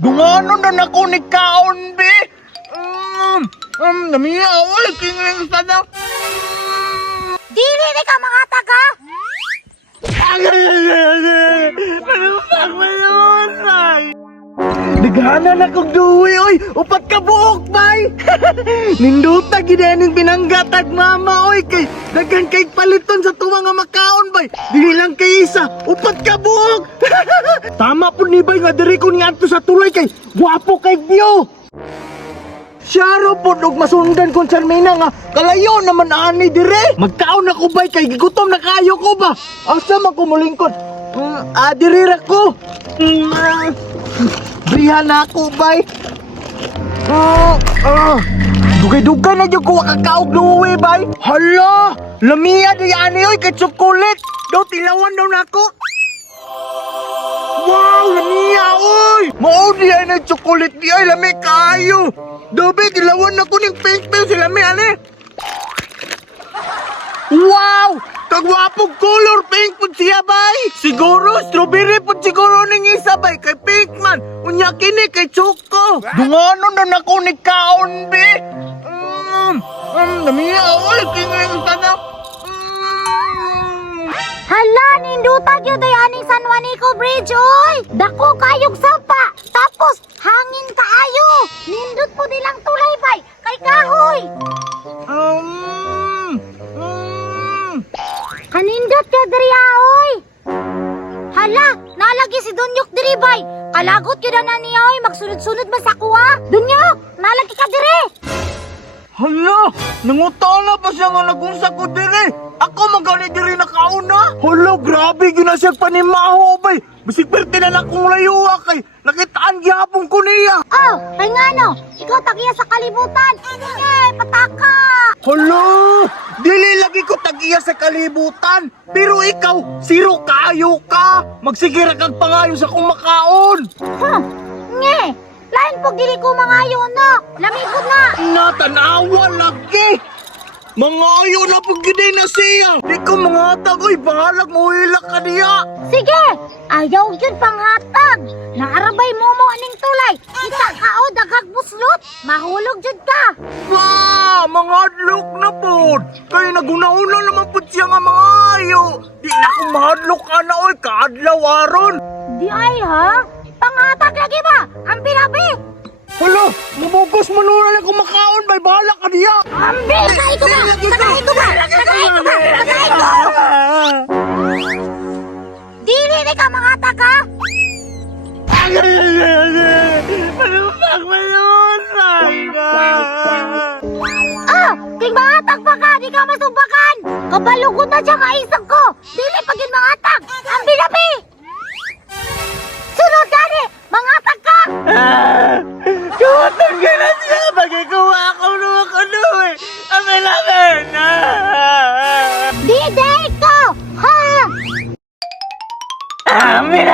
Dungano na nako ni kaon, be. Namiya, oy, kingling sa daw. Dili ni ka mga taga. Nagana na kong duwi, oy! Upat ka buok, bay! Ninduta gidening binanggatag mama, oy! Kay dagan kay paliton sa tuwa nga makaon, bay! Dili lang kay isa, upat ka buok! Tama po ni bay nga diri ko ni adto sa tulay kay guwapo kay view! Syaro po og masundan kong Charmina nga kalayo naman ani dire! Magkaon ako, bay! Kay gigutom na kayo ko ba? Asa man ko mulingkod? Diri ra ko! Brihan na ako, bay. Dugay-dugay na yung kuha kakaog luwi, bay. Hala! Lamia di ani, oy, kay chocolate. Daw, tilawan daw na ako. Wow, lamia, oy! Maudi ay na chocolate di ay, lami kayo. Dabi, tilawan ako ng pink-pink si lami, ani. Wow! Kagwapog color pink po siya, bay! Siguro, strawberry po siguro ning isa, bay! Kay pink man! Unya kini kay choco! Dungano na nako ni kaon, be! Namiya, oy! Kingling sa daw! Hala, nindutag yun ay aning San Juanico Bridge, oy! Dako kayog sapa! Tapos, hangin kaayo! Nindut po nilang tulay, bay! Kay kahoy! Kanindot ka diri, oy! Hala, nalagi si Dunyok diri, bay! Kalagot yun na niya, oy! Magsunod-sunod man sa kuha! Dunyok, nalagi ka diri! Hala! Nangutala pa siya nga nagunsa ko diri! Ako magani diri na kauna! Hala, grabe! Ginasiyag pa ni Maho, bay! Bisig perte na lang kong layuwa kay nakitaan gihapon ko niya! Oh, kay nga no! Ikaw tagiya sa kalibutan! Sige, pataka! Hala! Dili lagi ko tagiya sa kalibutan! Pero ikaw, siro kayo ka! Magsigira kang pangayo sa kumakaon! Nge! Lain pag dili ko mangayo, no! Lamigod na! Natanawa lagi! Mga ayo na pag gini na siya! Di ko mga tagoy, bahalag mo hilak ka niya! Sige! Ayaw yun panghatag! Naarabay mo mo aning tulay! Kita kao dagag buslot! Mahulog jud ka! Ba! Mga adlok na po! Kaya naguna-una naman po siya nga mga ayo! Di na akong mahadlok ka na oy, kaadlaw aron! Di ay ha? Panghatag lagi ba? Ang binabi! Hala! Mabugos mo nuna lang kumakaon, may bahala ka niya! Ambi! Sakay ko ba? Sakay ko ba? Sakay ko ba? Sakay ko! Dili ni ka mga taga! Malumpak mo yun! Oh! Ting mga tag pa ka! Di ka masubakan! Kabalugod na siya kaisag ko! Dili pag yun mga tag! Ang binabi! Sunod gani! Mga tag ka! Kuwatan ka na siya! Magikuha ako naman ko doon! Amin! Diday ko! Ha! Amin!